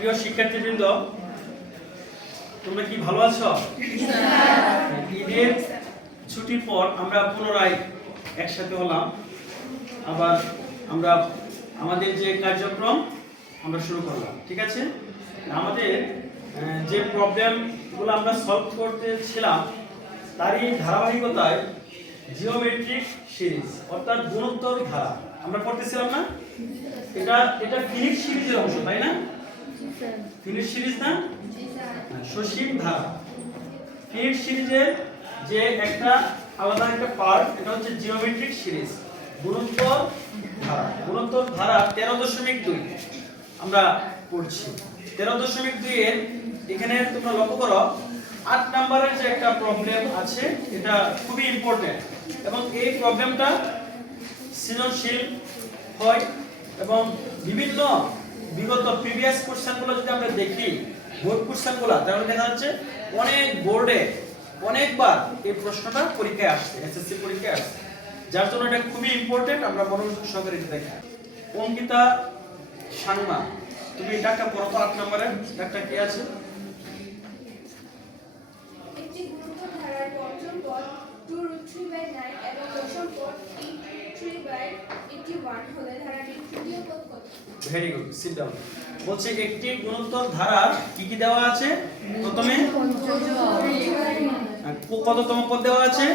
প্রিয় শিক্ষার্থীবৃন্দ, তোমরা কি ভালো আছো? ঈদের ছুটির পর আমরা পুনরায় একসাথে হলাম। আবার আমরা আমাদের যে কার্যক্রম আমরা শুরু করলাম। ঠিক আছে, আমাদের যে প্রবলেমগুলো আমরা সলভ করতেছিলাম তারই ধারাবাহিকতায় জিওমেট্রিক সিরিজ অর্থাৎ গুণোত্তর ধারা আমরা পড়তেছিলাম না? এটা ফিনিট সিরিজের অংশ, তাই না? ফিনিট সিরিজ না, সসীম ধারা। ফিনিট সিরিজের যে একটা আলাদা একটা পার্ট, এটা হচ্ছে জিওমেট্রিক সিরিজ গুণোত্তর ধারা। গুণোত্তর ধারা 13.2 আমরা পড়ছি। 13.2 এর এখানে তোমরা লক্ষ্য করো 8 নম্বরের যে একটা প্রবলেম আছে, এটা খুবই ইম্পর্টেন্ট এবং এই প্রবলেমটা সৃজনশীল হয় এবং বিভিন্ন বিগত প্রিভিয়াস কোশ্চেনগুলো যদি আমরা দেখি, বোর্ড কোশ্চেনগুলো, তাহলে দেখা যাচ্ছে অনেক বোর্ডে অনেকবার এই প্রশ্নটা পরীক্ষায় আসছে, এসএসসি পরীক্ষায় আসছে। যার জন্য এটা খুবই ইম্পর্টেন্ট, আমরা মনোযোগ সহকারে এটা দেখি। অঙ্কিতা সাংমা, তুমি ডাকটা পড়ো তো 8 নম্বরের ডাকটা কি আছে? একটি গুণোত্তর ধারার পঞ্চম পদ 2√3/9 এবং দশম পদ 3/81 হলে ধারাটির তৃতীয় পদ কত? Very good, sit down. বলছে একটি গুণোত্তর ধারার কি কি দেওয়া আছে? প্রথমে কততম পদ দেওয়া আছে?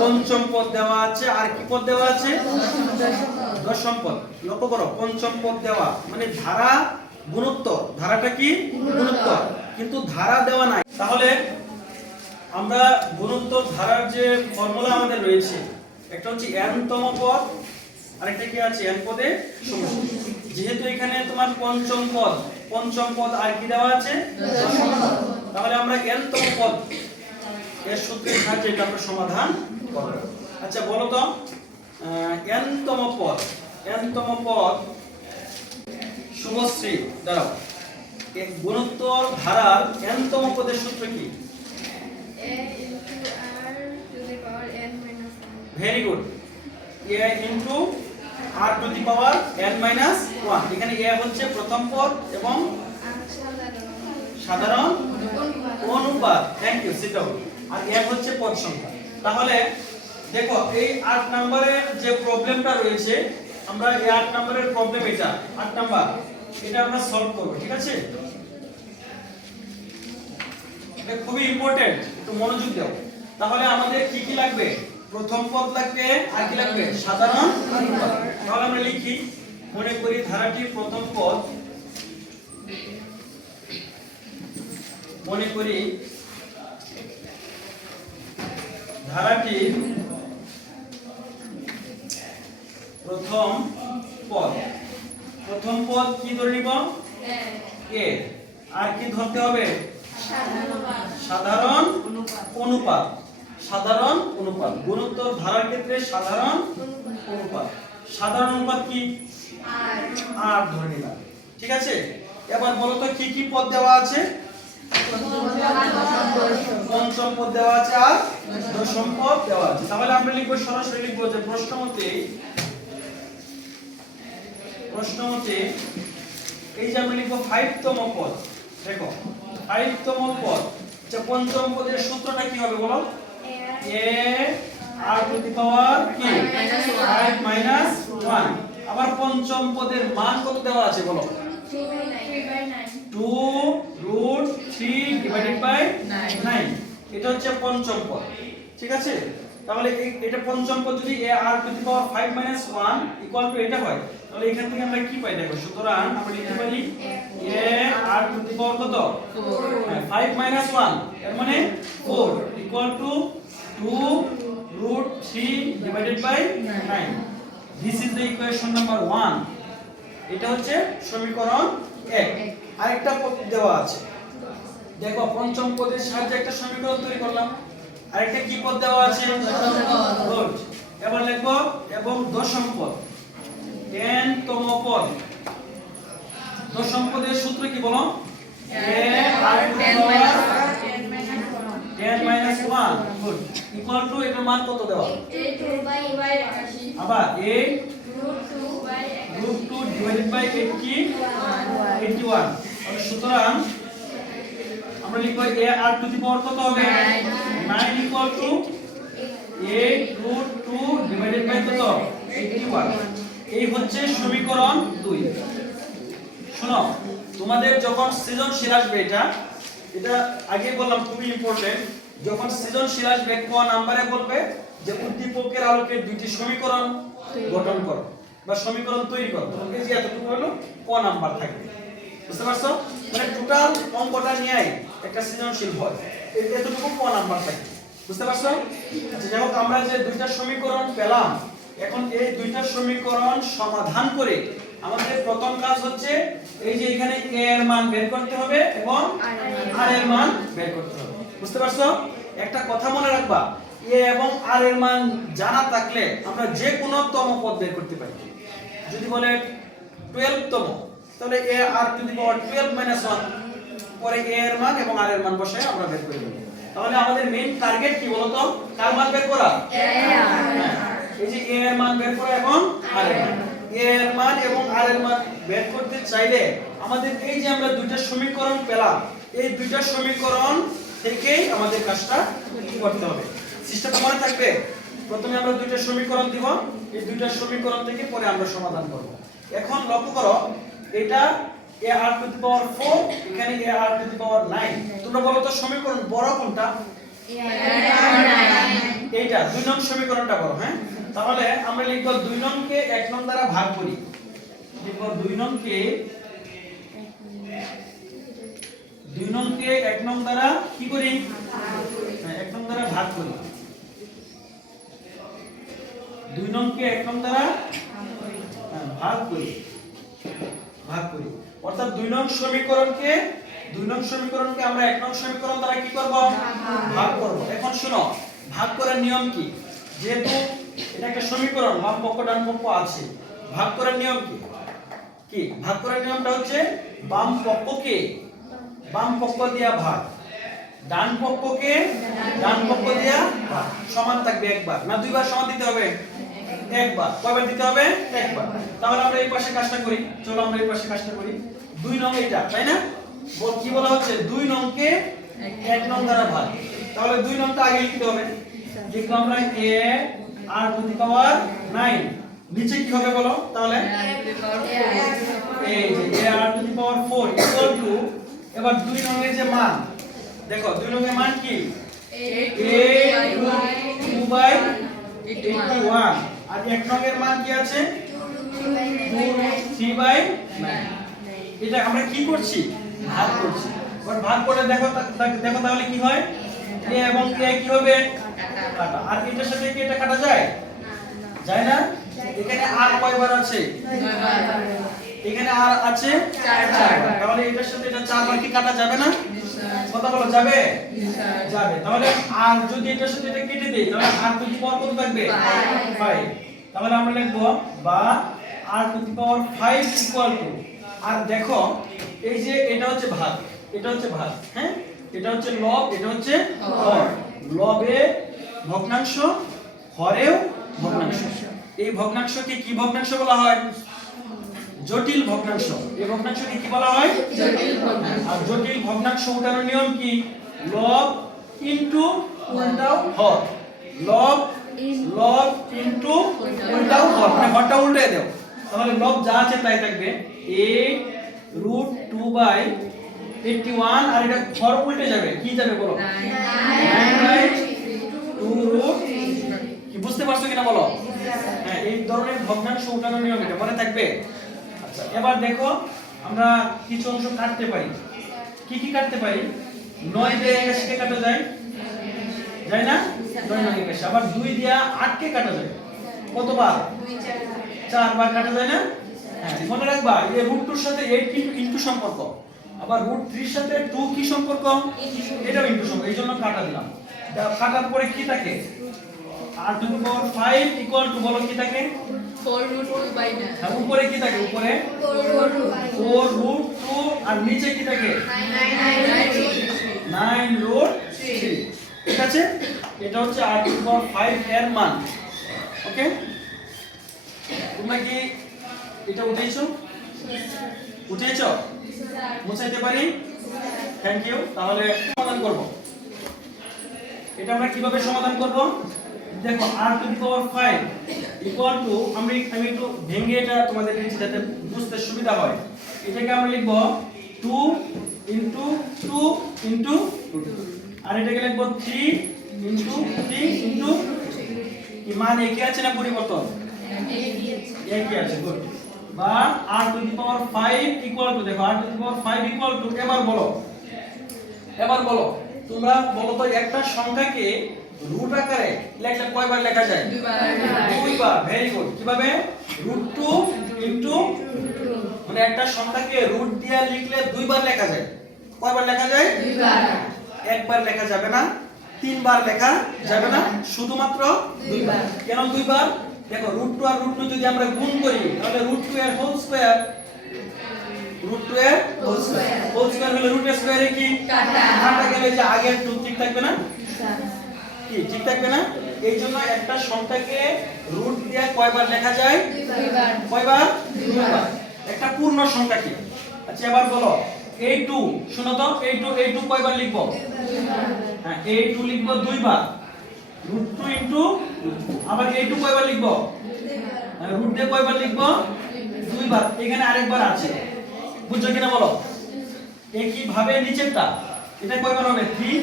পঞ্চম পদ দেওয়া আছে। আর কি পদ দেওয়া আছে? দশম পদ। লক্ষ্য করো, পঞ্চম পদ দেওয়া মানে ধারা গুণোত্তর। ধারাটা কি? গুণোত্তর, কিন্তু ধারা দেওয়া নাই। তাহলে আমরা গুণোত্তর ধারার যে ফর্মুলা আমাদের রয়েছে, একটা হচ্ছে n তম পদ, আরেকটা কি আছে? n পদে সমষ্টি। যেহেতু এখানে তোমার পঞ্চম পদ আর কি দেওয়া আছে? দশম পদ। তাহলে আমরা n তম পদ এর সূত্রের সাহায্যে এটা আমরা সমাধান করব। আচ্ছা বলো তো, n তম পদ শুভশ্রী দাঁড়াও, এক গুণোত্তর ধারার n তম পদের সূত্র কি? a into r to the power n minus 1. Very good, a into r to the power n minus 1। এখানে a হচ্ছে প্রথম পদ এবং সাধারণ অনুপাত। Thank you, sit down. আর m হচ্ছে পদ সংখ্যা। তাহলে দেখো, এই 8 নম্বরের যে প্রবলেমটা রয়েছে, আমরা এই 8 নম্বরের প্রবলেম, এটা 8 নাম্বার, এটা আমরা সলভ করব। ঠিক আছে, এটা খুবই ইম্পর্টেন্ট, একটু মনোযোগ দাও। তাহলে আমাদের কি কি লাগবে? প্রথম পদ লাগবে, আর কি লাগবে? সাধারণ অনুপাত। তাহলে আমরা লিখি, মনে করি ধারাটির প্রথম পদ, মনে করি ধারাটির প্রথম পদ কি ধরে নিব? a। আর কি ধরতে হবে? সাধারণ অনুপাত। সাধারণ অনুপাত গুণোত্তর ধারার ক্ষেত্রে সাধারণ অনুপাত। সাধারণ অনুপাত কি? r ধরে নিলাম। ঠিক আছে, এবার বলো তো কি কি পদ দেওয়া আছে? পঞ্চম পদ দেওয়া আছে আর দশম পদ দেওয়া আছে। তাহলে আমরা লিখবো, সরাসরি লিখবো যে প্রশ্ন মতে এই যে আমরা লিখবো 5 তম পদ। দেখো 5 তম পদ, যে পঞ্চম পদের সূত্রটা কি হবে বলো? a r টু দি পাওয়ার কি? 5 মাইনাস 1। আবার পঞ্চম পদের মান কত দেওয়া আছে বলো? 2√3/9। এটা হচ্ছে পঞ্চম পদ। ঠিক আছে, তাহলে এটা পঞ্চম পদ যদি a r to the power 5 minus 1 equal to এটা হয়, তাহলে এখান থেকে আমরা কি পাই? দেখো, সুতরাং আমরা লিখতে পারি a r to the power কত? 5 মাইনাস 1 এর মানে 4 equal to 2√3/9। This is the equation number 1। এটা হচ্ছে সমীকরণ 1। আরেকটা পদ দেওয়া আছে, দেখো পঞ্চম পদের সাহায্যে একটা সমীকরণ তৈরি করলাম। আরেকটা কি পদ দেওয়া আছে? গুড। এবার লিখবো এবং দশম পদ, n তম পদ। দশম পদের সূত্র কি বলো? a r to the power n minus 1 good equal to, এটার মান কত দেওয়া? আবার 8√2 √2 divided by 81 তাহলে সুতরাং আমরা লিখব a r to the power কত হবে 9 equal to 8 root 2 divided by কত 81 এই হচ্ছে সমীকরণ 2। শোনো তোমাদের যখন সৃজনশীল আসবে এটা আগে বললাম খুবই ইম্পর্টেন্ট, যখন সৃজনশীল আসবে ক নম্বরে বলবে যে উদ্দীপকের আলোকে দুইটি সমীকরণ গঠন করো বা সমীকরণ তৈরি করো, এই যে এতটুকু হলো ক নাম্বার থাকবে। বুঝতে পারছো? মানে টোটাল অঙ্কটা নিয়েই একটা সৃজনশীল হয়, এতটুকু ক নাম্বার থাকে। বুঝতে পারছো? আচ্ছা যাই হোক, আমরা যে দুইটা সমীকরণ পেলাম, এখন এই দুইটা সমীকরণ সমাধান করে আমাদের প্রথম কাজ হচ্ছে এই যে এখানে a এর মান বের করতে হবে এবং r এর মান বের করতে হবে। বুঝতে পারছো? একটা কথা মনে রাখবা, a এবং r এর মান জানা থাকলে আমরা যে কোনো তম পদ বের করতে পারি। যদি বলে 12 তম, তাহলে a r টু দি পাওয়ার 12 - 1 পরে a এর মান এবং r এর মান বসায় আমরা বের করে দেব। তাহলে আমাদের মেইন টার্গেট কি বলতো? কার মান বের করা? এই যে a এর মান বের করা এবং r এর মান। a এর মান এবং r এর মান বের করতে চাইলে আমাদের এই যে আমরা দুইটা সমীকরণ পেলাম, এই দুইটা সমীকরণ থেকেই আমাদের কাজটা করতে হবে। সিস্টেমটা মনে থাকবে, প্রথমে আমরা দুইটা সমীকরণ দিব, এই দুইটা সমীকরণ থেকে পরে আমরা সমাধান করব। এখন লক্ষ্য করো, এটা a r টু দি পাওয়ার 4, এখানে a r টু দি পাওয়ার 9। তোমরা বলো তো সমীকরণ বড় কোনটা? এইটা 2 নং সমীকরণটা বড়। হ্যাঁ, তাহলে আমরা লিখব 2 নং কে 1 নং দ্বারা ভাগ করি। লিখব 2 নং কে 1 নং দ্বারা কি করি? 1 নং দ্বারা ভাগ করি। 2 নং কে 1 নং দ্বারা ভাগ করি। অর্থাৎ 2 নং সমীকরণকে আমরা 1 নং সমীকরণ দ্বারা কি করব? ভাগ করব। এখন শোনো, ভাগ করার নিয়ম কি? যেহেতু এটা একটা সমীকরণ, বাম পক্ষ ডান পক্ষ আছে, ভাগ করার নিয়ম কি? ভাগ করার নিয়মটা হচ্ছে বাম পক্ষ দিয়া ভাগ, ডান পক্ষকে ডান পক্ষ দিয়া ভাগ। সমান থাকবে একবার, না দুইবার সমান দিতে হবে? একবার। কয়বার দিতে হবে? একবার। তাহলে আমরা এই পাশে কাজটা করি, চলো আমরা এই পাশে কাজটা করি। 2 নং এটা, তাই না? কি বলা হচ্ছে? 2 নং কে 1 নং দ্বারা ভাগ। তাহলে 2 নংটা আগে লিখতে হবে। লিখলাম আমরা a r টু দি পাওয়ার 9, নিচে কি হবে বলো তাহলে? এই যে a r to the power 4 equal to, এবার 2 নং এর যে মান দেখো, 2 নং এর মান কি? 8√2/81। আর 1 নং এর মান কি আছে? 2√3/9। এটা আমরা কি করছি? ভাগ করছি। এবার ভাগ করে দেখো তাহলে কি হয়? a এবং a কি হবে? কাটা। আর এটার সাথে কি এটা কাটা যায়? যায় না। এখানে r কয়বার আছে? 9 বার। এখানে r আছে 4 বার। তাহলে এটার সাথে এটা 4 বার কি কাটা যাবে না? কথা বলো, যাবে? যাবে। তাহলে r যদি এটার সাথে এটা কেটে দেই, তাহলে r টু দি পাওয়ার কত থাকবে? 5। তাহলে আমরা লিখব বা r to the power 5 equal to, আর দেখো এই যে এটা হচ্ছে ভাগ, হ্যাঁ, এটা হচ্ছে লব, এটা হচ্ছে হর। লবে ভগ্নাংশ, হরেও ভগ্নাংশ। এই ভগ্নাংশকে কি ভগ্নাংশ বলা হয়? জটিল ভগ্নাংশ। এই ভগ্নাংশকে কি বলা হয়? জটিল ভগ্নাংশ। আর জটিল ভগ্নাংশ উঠানোর নিয়ম কি? লব ইনটু উল্টাও হর। লব ইনটু উল্টাও হর, মানে হরটা উল্টে দাও। তাহলে লব যা আছে তাই থাকবে, 8√2/81। আর এটা হর উল্টে যাবে, কি যাবে বলো? 9/2√। কি বুঝতে পারছো কিনা বলো? হ্যাঁ, এই ধরনের ভগ্নাংশ উঠানোর নিয়ম এটা মনে থাকবে। আচ্ছা, এবার দেখো আমরা কিছু অংশ কাটতে পারি। কি কাটতে পারি? 9 দিয়ে 21 কে কাটা যায় না? 9 9 21। আবার 2 দিয়ে 8 কে কাটা যায় কতবার? 4 বার কাটা যায় না? হ্যাঁ, মনে রাখবা এই √2 এর সাথে 8 ইনটু সম্পর্ক, আবার √3 এর সাথে 2 কি সম্পর্ক? এটাও ইনটু সম্পর্ক, এইজন্য কাটা দিলাম। কাটার পরে কি থাকে? r to the power 5 equal two, বলো কি থাকে? 4√2/9। আর উপরে কি থাকে? উপরে 4√2। আর নিচে কি থাকে? 9√3। ঠিক আছে, এটা হচ্ছে r টু দি পাওয়ার 5 এর মান। ওকে, তোমরা কি এটা উঠেছো? মুছাইতে পারি? Thank you. তাহলে সমাধান করব। এটা আমরা কিভাবে সমাধান করব? দেখো r to the power 5 equal two আমি একটু ভেঙে এটা তোমাদের লিখছি যাতে বুঝতে সুবিধা হয়। এটাকে আমরা লিখব 2 ইনটু 2 ইনটু আর এটাকে লিখব 3 ইনটু 3 ইনটু কি মান একই আছে না পরিবর্তন? একই আছে। গুড। বা r to the power 5 equal two দেখো r to the power 5 equal two এবার বলো তোমরা বলো তো একটা সংখ্যাকে রুট আকারে লেখলে কয়বার লেখা যায়? দুইবার। Very good. কিভাবে? √2 ইনটু মানে একটা সংখ্যাকে রুট দিয়ে লিখলে দুইবার লেখা যায়। কয়বার লেখা যায়? দুইবার। একবার লেখা যাবে না, তিনবার লেখা যাবে না, শুধুমাত্র দুইবার। কেন দুইবার? দেখো √2 আর √2 যদি আমরা গুণ করি তাহলে √2 এর হোল স্কয়ার √2 এর হোল স্কয়ার হলে √2 স্কয়ারে কি কাটা গেলে যে আগের 2 ঠিক থাকবে না? কি ঠিক থাকবে না? এই জন্য একটা সংখ্যাকে রুট দিয়ে কয়বার লেখা যায়? দুইবার। কয়বার? দুইবার। একটা পূর্ণ সংখ্যাকে। আচ্ছা এবার বলো a2 শুনো তো a2 কয়বার লিখব? দুইবার। হ্যাঁ a2 লিখব দুইবার। √2 ইনটু আবার a2 কয়বার লিখব? দুইবার। রুট দিয়ে কয়বার লিখব? দুইবার। এখানে আরেকবার আছে, বুঝছো কিনা বলো? একই ভাবে নিচেরটা এটা কয়বার হবে? 3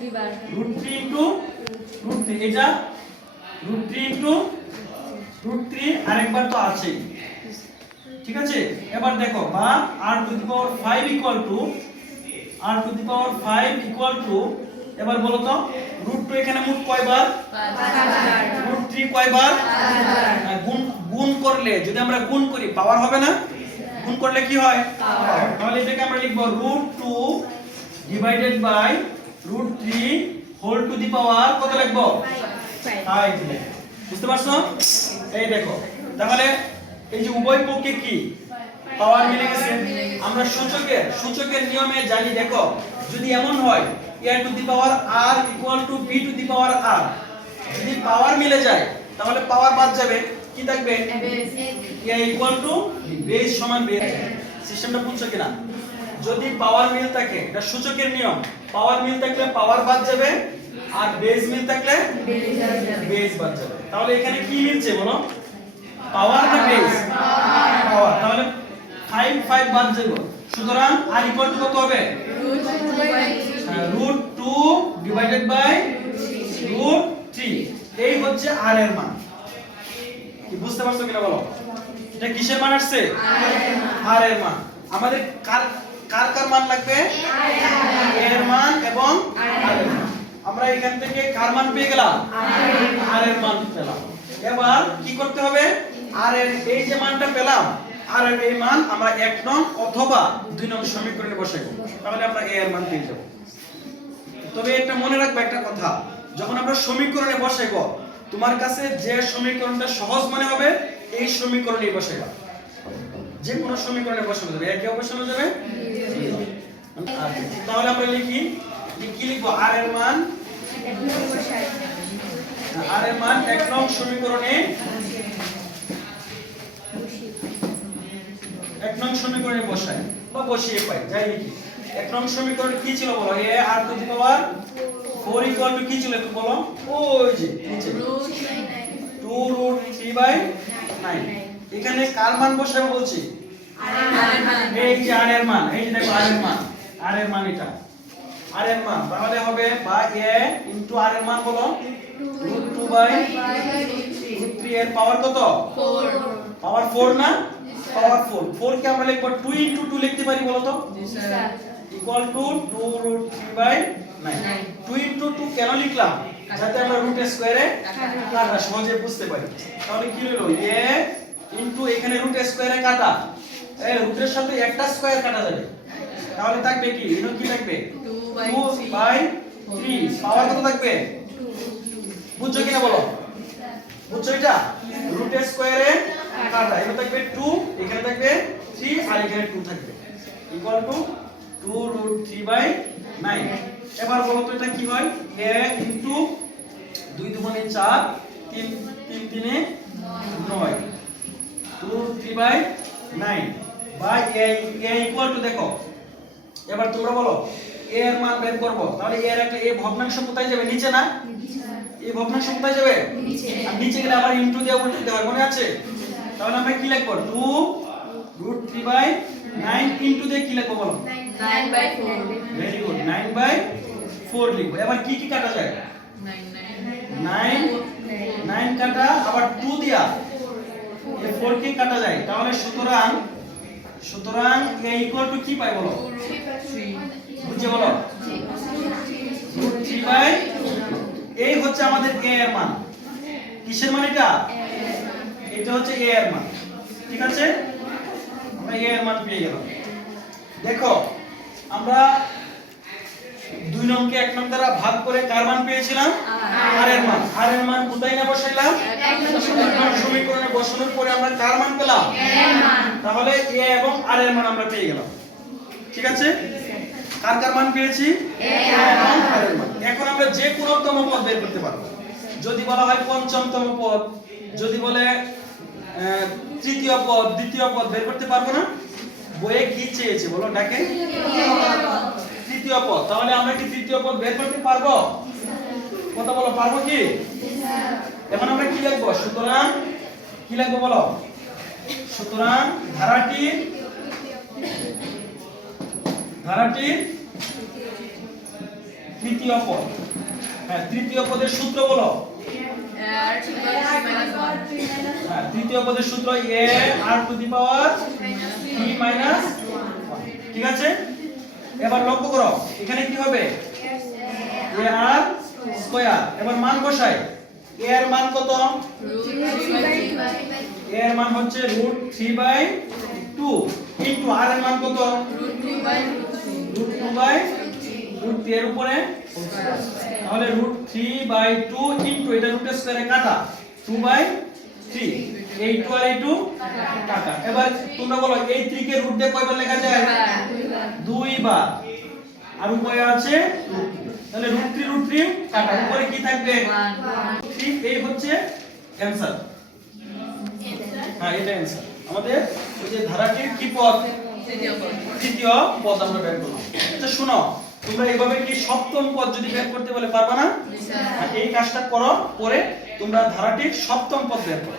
দুইবার। √3 ইনটু √3 এটা √3 ইনটু √3 আরেকবার তো আছেই, ঠিক আছে? এবার দেখো বা r to the power 5 equal two এবার বলো তো √2 এখানে মোট কয়বার? 5বার। √3 কয়বার? 5বার। গুণ করলে যদি আমরা গুণ করি পাওয়ার হবে না? গুণ করলে কি হয়? পাওয়ার। তাহলে এটাকে আমরা লিখব √2 divided by √3 whole to the power কত লিখব? 5 দিলে। বুঝতে পারছো? এই দেখো তাহলে এই যে উভয় পক্ষে কি পাওয়ার মিলে গেছে। আমরা সূচকের নিয়মে জানি দেখো যদি এমন হয় a two the power r equal to b two the power r যদি পাওয়ার মিলে যায় তাহলে পাওয়ার বাদ যাবে, কি থাকবে? a ইকুয়াল টু বেস সমান বেস। সিস্টেমটা বুঝছো কিনা? যদি পাওয়ার মিল থাকে এটা সূচকের নিয়ম, পাওয়ার মিল থাকলে পাওয়ার বাদ যাবে আর বেস মিল থাকলে বেস বাদ যাবে। তাহলে এখানে কি মিলছে বলো? পাওয়ার না বেস? পাওয়ার। তাহলে 5 বাদ যাবে, সুতরাং r ইকুয়াল টু কত হবে? √2 ডিভাইডেড বাই √3 এই হচ্ছে r এর মান। কি বুঝতে পারছো কিনা বলো? এটা কিসের মান আসছে? r এর মান। আমাদের কার মান লাগবে? এর মান এবং r এর মান। আমরা এখান থেকে কার মান পেয়ে গেলাম? r এর মান পেলাম। এবার কি করতে হবে? r এর এই যে মানটা পেলাম r এর এই মান আমরা 1 নং অথবা 2 নং সমীকরণে বসাবো, তাহলে আমরা a এর মান পেয়ে যাব। তবে একটা মনে রাখবে একটা কথা, যখন আমরা সমীকরণে বসাবো তোমার কাছে যে সমীকরণটা সহজ মনে হবে এই সমীকরণেই বসাবা। যে কোনো সমীকরণে বসানো যাবে, একে বসানো যাবে। তাহলে আমরা লিখি কি লিখবো? r এর মান 1 নং সমীকরণে 1 নং সমীকরণে বসাই বা বসিয়ে পাই যাই লিখি। 1 নং সমীকরণে কি ছিল বলো? a r to the power 4 equal to কি ছিল একটু বলো? ওই যে নিচে 2√3/9। এখানে কার মান বসাবো বলছি? এই যে r এর মান, এই যে দেখো r এর মান এটা r এর মান। তাহলে হবে বা a ইনটু r এর মান বলো √2/√3 এর পাওয়ার কত? 4। পাওয়ার 4 না? পাওয়ার 4। 4 কে আমরা লিখব 2 ইনটু 2 লিখতে পারি বলো তো? Equal to 2√3/9। 2 ইনটু 2 কেন লিখলাম? যাতে আমরা রুট স্কয়ারে কাটা সহজে বুঝতে পারি। তাহলে কি হলো? a ইনটু এখানে রুট স্কয়ারে কাটা, এই রুটের সাথে একটা স্কয়ার কাটা যাবে, তাহলে থাকবে কি? এর কি থাকবে? 2/3। পাওয়ার কত থাকবে? বুঝছো কিনা বলো? বুঝছো এটা? রুট স্কয়ারে কাটা, এটা থাকবে 2, এখানে থাকবে 3 আর এখানে 2 থাকবে, ইকুয়াল টু 2√3/9। এবার বলো তো এটা কি হয়? a ইনটু 2 দুগুণে 4, 3 3 9, 2√3/9 বাই a ইকুয়াল টু দেখো এবার তোমরা বলো a এর মান বের করব, তাহলে a এর একটা a ভগ্নাংশ কোথায় যাবে? নিচে না? a ভগ্নাংশ কোথায় যাবে? আর নিচে গেলে আবার ইনটু দিয়ে উল্টে দিতে হয়, মনে আছে? তাহলে আমরা কি লিখব? 2√3/9 ইনটু দিয়ে কি লিখব বলো? 9/4 ভেরি গুড, 9/4 লিখব। এবার কি কি কাটা যায়? 9 কাটা, আবার 2 দিয়া এই 4 কে কাটা যায়। তাহলে সুতরাং a ইকুয়াল টু কি পাই বলো? বুঝে বলো, √3/, এই হচ্ছে আমাদের a এর মান। কিসের মান এটা? এটা হচ্ছে a এর মান। ঠিক আছে, আমরা a এর মান পেয়ে গেলাম। দেখো আমরা 2 নংকে 1 নং দ্বারা ভাগ করে কার মান পেয়েছিলাম? r এর মান। r এর মান কোথায় না বসাইলাম? সমীকরণে বসানোর পরে আমরা কার মান পেলাম? তাহলে a এবং r এর মান আমরা পেয়ে গেলাম। ঠিক আছে, কার কার মান পেয়েছি? a এবং r এর মান। এখন আমরা যে কোনতম পদ বের করতে পারবো। যদি বলা হয় পঞ্চমতম পদ, যদি বলে তৃতীয় পদ, দ্বিতীয় পদ, বের করতে পারবো না? বইয়ে কি চেয়েছে বলো? ডাকে তৃতীয় পদ। তাহলে আমরা কি তৃতীয় পদ বের করতে পারবো? কথা বলো, পারবো কি? এখন আমরা কি লিখবো? সুতরাং কি লিখবো বলো? সুতরাং ধারাটির তৃতীয় পদ। হ্যাঁ, তৃতীয় পদের সূত্র বলো। হ্যাঁ, তৃতীয় পদের সূত্র a r⁻³ - 1। ঠিক আছে, এবার লক্ষ্য করো এখানে কি হবে? a r²। এবার মান বসাই। a এর মান কত? a এর মান হচ্ছে √3/2 ইনটু r এর মান কত? √2/√3 এর উপরে, তাহলে √3/2 ইনটু এটা রুটের স্কয়ারে কাটা 2/3, এই 2 আর এই 2 কাটা। এবার তোমরা বলো এই 3 কে রুট দিয়ে কয়বার লেখা যায়? 2 বার। আর উপরে আছে তাহলে √3 কাটা, উপরে কি থাকবে? 3। এই হচ্ছে অ্যানসার। হ্যাঁ, এটা অ্যানসার। আমাদের ওই যে ধারাটির কি পদ? তৃতীয় পদ আমরা বের করলাম। আচ্ছা শুনো, তোমরা এইভাবে কি সপ্তম পদ যদি বের করতে বলে পারবা না? এই কাজটা করো, পরে তোমরা ধারাটির সপ্তম পদ বের করো।